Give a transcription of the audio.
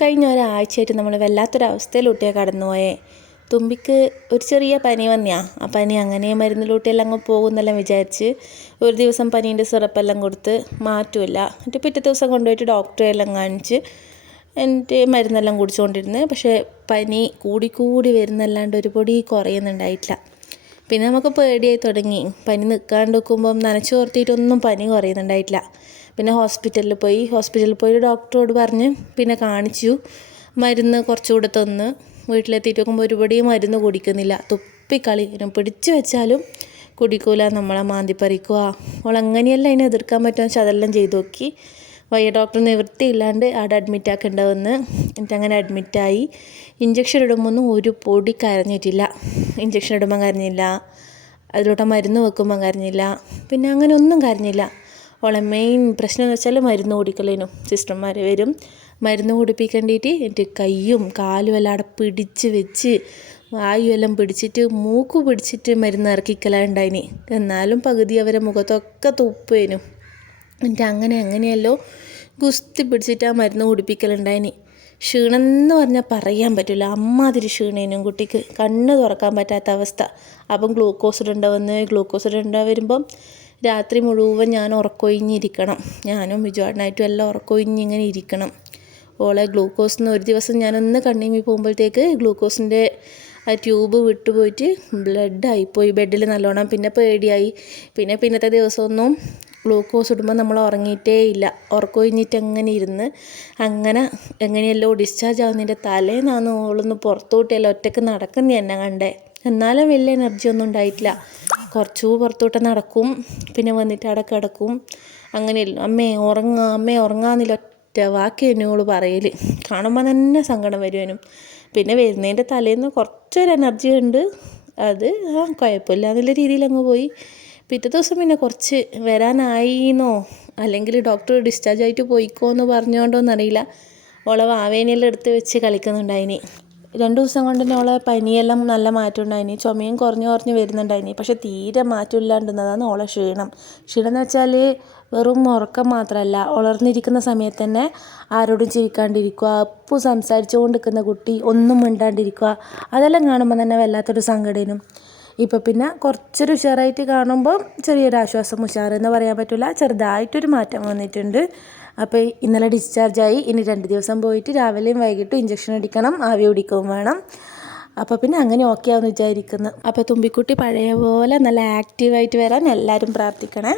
കഴിഞ്ഞ ഒരാഴ്ചയായിട്ട് നമ്മൾ വല്ലാത്തൊരവസ്ഥയിലൂട്ടിയാണ് കടന്നുപോയേ. തുമ്പിക്ക് ഒരു ചെറിയ പനി വന്നെയാ. ആ പനി അങ്ങനെ മരുന്നിലൂട്ടിയെല്ലാം അങ്ങ് പോകുന്നെല്ലാം വിചാരിച്ച് ഒരു ദിവസം പനീൻ്റെ സിറപ്പെല്ലാം കൊടുത്ത് മാറ്റുമില്ല. എന്നിട്ട് പിറ്റേ ദിവസം കൊണ്ടുപോയിട്ട് ഡോക്ടറെ എല്ലാം കാണിച്ച് എന്നിട്ട് മരുന്നെല്ലാം കുടിച്ചുകൊണ്ടിരുന്ന്. പക്ഷേ പനി കൂടി വരുന്നല്ലാണ്ട് ഒരു പൊടി കുറയുന്നുണ്ടായിട്ടില്ല. പിന്നെ നമുക്ക് പേടിയായി തുടങ്ങി. പനി നിൽക്കാണ്ട് നിൽക്കുമ്പം നനച്ചു കോർത്തിയിട്ടൊന്നും പനി കുറയുന്നുണ്ടായിട്ടില്ല. പിന്നെ ഹോസ്പിറ്റലിൽ പോയി ഡോക്ടറോട് പറഞ്ഞ് പിന്നെ കാണിച്ചു. മരുന്ന് കുറച്ചുകൂടെ തന്ന് വീട്ടിലെത്തിയിട്ട് നോക്കുമ്പോൾ ഒരുപടി മരുന്ന് കുടിക്കുന്നില്ല. തുപ്പിക്കളി പിടിച്ചു വെച്ചാലും കുടിക്കൂല, നമ്മളെ മാന്തിപ്പറിക്കുക. അവളങ്ങനെയല്ല അതിനെ എതിർക്കാൻ പറ്റുമെന്ന് വെച്ചാൽ അതെല്ലാം ചെയ്തു നോക്കി. ഡോക്ടർ നിവൃത്തിയില്ലാണ്ട് അവിടെ അഡ്മിറ്റാക്കേണ്ടതെന്ന്. എന്നിട്ട് അങ്ങനെ അഡ്മിറ്റായി. ഇഞ്ചക്ഷൻ ഇടുമ്പോൾ ഒരു പൊടി കരഞ്ഞിട്ടില്ല. ഇഞ്ചക്ഷൻ ഇടുമ്പോൾ കരഞ്ഞില്ല, അതിലോട്ട് മരുന്ന് വെക്കുമ്പോൾ കരഞ്ഞില്ല, പിന്നെ അങ്ങനെ ഒന്നും കരഞ്ഞില്ല. അവളെ മെയിൻ പ്രശ്നം എന്ന് വെച്ചാൽ മരുന്ന് കുടിക്കലേനു. സിസ്റ്റർമാർ വരും മരുന്ന് കുടിപ്പിക്കേണ്ടിയിട്ട് എന്നിട്ട് കയ്യും കാലും എല്ലാം അവിടെ പിടിച്ച് വെച്ച് വായു എല്ലാം പിടിച്ചിട്ട് മൂക്ക് പിടിച്ചിട്ട് മരുന്ന് ഇറക്കിക്കലുണ്ടായിനി. എന്നാലും പകുതി അവരെ മുഖത്തൊക്കെ തുപ്പേനു. എന്നിട്ട് അങ്ങനെയല്ലോ ഗുസ്തി പിടിച്ചിട്ട് ആ മരുന്ന് കുടിപ്പിക്കലുണ്ടായിനി. ക്ഷീണം എന്ന് പറഞ്ഞാൽ പറയാൻ പറ്റില്ല, അമ്മാതിരി ക്ഷീണേനും കുട്ടിക്ക്. കണ്ണ് തുറക്കാൻ പറ്റാത്ത അവസ്ഥ. അപ്പം ഗ്ലൂക്കോസ് ഇടേണ്ട വരുമ്പം രാത്രി മുഴുവൻ ഞാൻ ഉറക്കൊഴിഞ്ഞിരിക്കണം. ഞാനും ബിജുവാടനായിട്ടും എല്ലാം ഉറക്കൊഴിഞ്ഞിങ്ങനെ ഇരിക്കണം. ഓളെ ഗ്ലൂക്കോസിന് ഒരു ദിവസം ഞാനൊന്ന് കണ്ണിമി പോകുമ്പോഴത്തേക്ക് ഗ്ലൂക്കോസിൻ്റെ ആ ട്യൂബ് വിട്ടുപോയിട്ട് ബ്ലഡായിപ്പോയി ബെഡിൽ നല്ലോണം. പിന്നെ പേടിയായി. പിന്നത്തെ ദിവസമൊന്നും ഗ്ലൂക്കോസ് ഇടുമ്പോൾ നമ്മൾ ഉറങ്ങിയിട്ടേ ഇല്ല. ഉറക്കൊഴിഞ്ഞിട്ട് അങ്ങനെ ഇരുന്ന് അങ്ങനെ എങ്ങനെയല്ലോ ഡിസ്ചാർജ് ആവുന്നതിൻ്റെ തലേന്നാണ് ഓളൊന്ന് പുറത്തോട്ടെല്ലാം ഒറ്റയ്ക്ക് നടക്കുന്ന എന്നെ കണ്ടേ. എന്നാലും വലിയ എനർജി ഒന്നും ഉണ്ടായിട്ടില്ല. കുറച്ചു പുറത്തോട്ട് നടക്കും, പിന്നെ വന്നിട്ട് അവിടെ കിടക്കും. അങ്ങനെയല്ലോ അമ്മേ ഉറങ്ങാന്നില്ല ഒറ്റ വാക്ക് എന്നോട് പറയൽ. കാണുമ്പോൾ തന്നെ സങ്കടം വരുവാനും. പിന്നെ വരുന്നതിൻ്റെ തലേന്ന് കുറച്ചൊരു എനർജി ഉണ്ട്. അത് കുഴപ്പമില്ല എന്നുള്ള രീതിയിൽ അങ്ങ് പോയി. പിറ്റേ ദിവസം പിന്നെ കുറച്ച് വരാനായിന്നോ അല്ലെങ്കിൽ ഡോക്ടർ ഡിസ്ചാർജ് ആയിട്ട് പോയിക്കോന്ന് പറഞ്ഞുകൊണ്ടോന്നറിയില്ല, ഓളെ വാവേനെല്ലാം എടുത്ത് വെച്ച് കളിക്കുന്നുണ്ടായിനി. 2 ദിവസം കൊണ്ട് തന്നെ ഓളെ പനിയെല്ലാം നല്ല മാറ്റം ഉണ്ടായിനി. ചുമയും കുറഞ്ഞ് വരുന്നുണ്ടായിനി. പക്ഷെ തീരെ മാറ്റമില്ലാണ്ടുന്നതാണ് ഓളെ ക്ഷീണം എന്ന് വെച്ചാൽ വെറും ഉറക്കം മാത്രമല്ല, ഉണർന്നിരിക്കുന്ന സമയത്ത് തന്നെ ആരോടും ചിരിക്കാണ്ടിരിക്കുക, എപ്പോൾ സംസാരിച്ചുകൊണ്ട് നിൽക്കുന്ന കുട്ടി ഒന്നും മിണ്ടാണ്ടിരിക്കുക. അതെല്ലാം കാണുമ്പോൾ തന്നെ വല്ലാത്തൊരു സങ്കടനും. ഇപ്പോൾ പിന്നെ കുറച്ചൊരു ഉഷാറായിട്ട് കാണുമ്പോൾ ചെറിയൊരു ആശ്വാസം. ഉഷാറെന്ന് പറയാൻ പറ്റില്ല, ചെറുതായിട്ടൊരു മാറ്റം വന്നിട്ടുണ്ട്. അപ്പോൾ ഇന്നലെ ഡിസ്ചാർജായി. ഇനി 2 ദിവസം പോയിട്ട് രാവിലെയും വൈകിട്ടും ഇഞ്ചക്ഷൻ അടിക്കണം, ആവി പിടിക്കുകയും വേണം. അപ്പോൾ പിന്നെ അങ്ങനെ ഓക്കെ ആവുമെന്ന് വിചാരിക്കുന്നു. അപ്പോൾ തുമ്പിക്കുട്ടി പഴയ പോലെ നല്ല ആക്റ്റീവായിട്ട് വരാൻ എല്ലാവരും പ്രാർത്ഥിക്കണേ.